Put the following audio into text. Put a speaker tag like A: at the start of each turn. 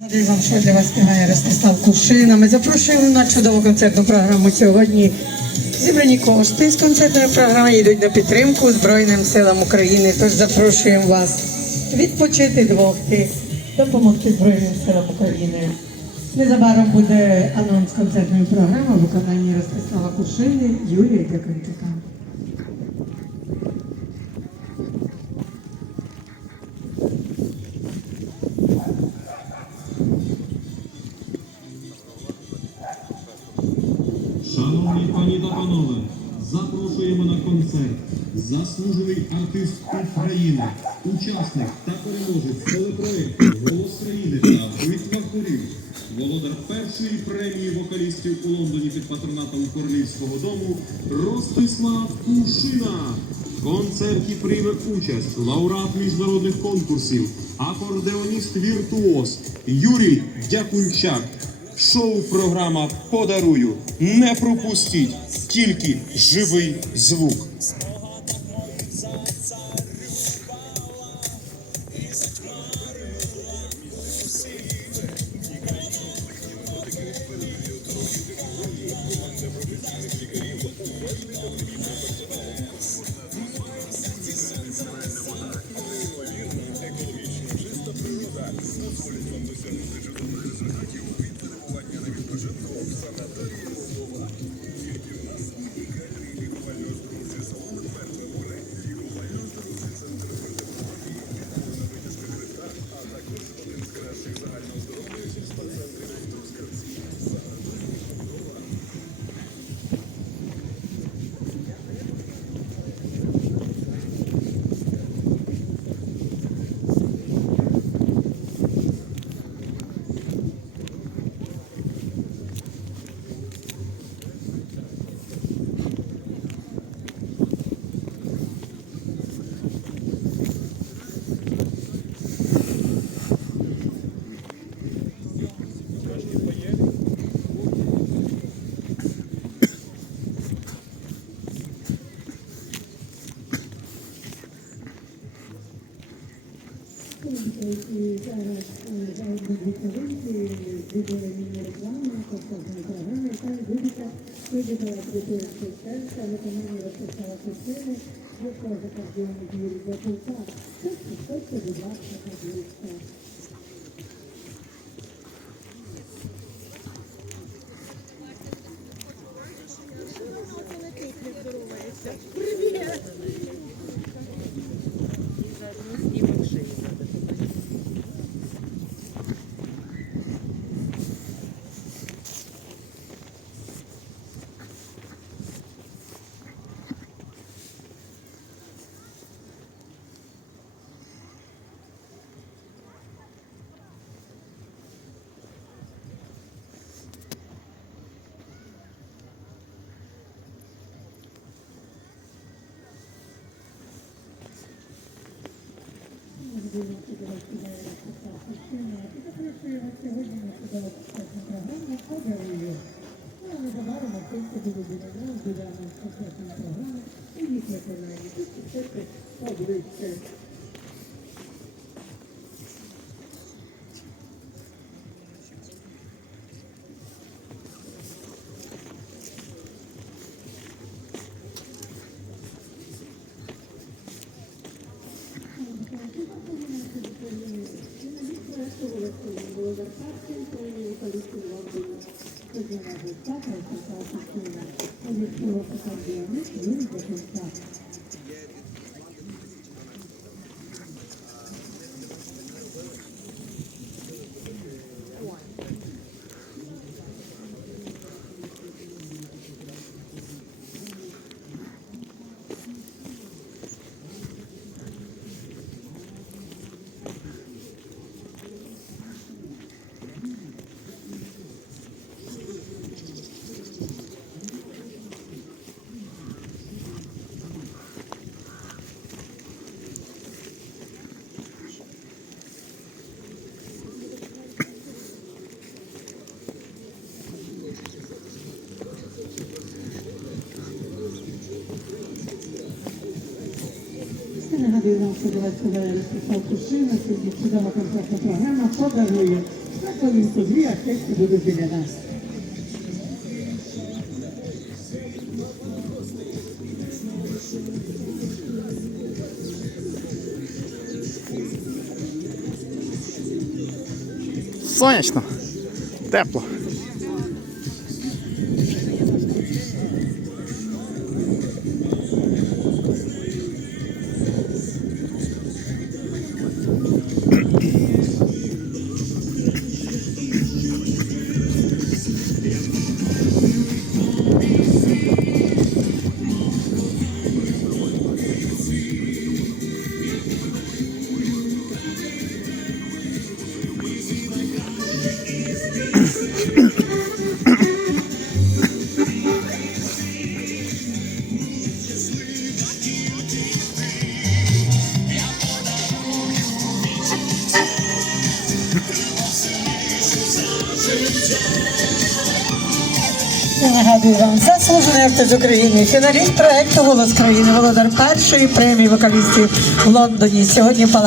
A: Нагадую вам, що для вас співає Ростислав Кушина. Ми запрошуємо на чудову концертну програму сьогодні. Зібрані кошти з концертної програми йдуть на підтримку Збройним силам України. Тож запрошуємо вас відпочити двохти, допомогти Збройним силам України. Незабаром буде анонс концертної програми в виконанні Ростислава Кушини Юрія Дякончука.
B: Шановні пані та панове, запрошуємо на концерт заслужений артист України, учасник та переможець телепроекту Голос країни та Битва хорів, володар першої премії вокалістів у Лондоні під патронатом Королівського дому Ростислав Кушина. В концерті прийме участь лауреат міжнародних конкурсів, акордеоніст віртуоз Юрій Дякунчак. Шоу-програма Подарую. Не пропустіть тільки живий звук.
C: І зараз заодно дві хвилинки буде міні-реклама концертної програми, яка відбудеться виділила притулки серця, виконання Ростислава Костини, якого закордонних Юрій Бакулка. Тож підходьте, будь ласка, どれくらいですか? የተዘጋጀ ፕሮፌሰር ስክና ኤሌክትሮፕሳቢያኖች ይህም በተንሳ вас сказали Ростислав Кушина, сьогодні чудова концертна програма «Подарую».
D: хвилин по дві артисти будуть біля нас.
E: Сонячно. Тепло.
C: Я нагадую вам, заслужений артист України, фіналіст проекту Голос країни, володар першої премії вокалістів в Лондоні. Сьогодні Палаці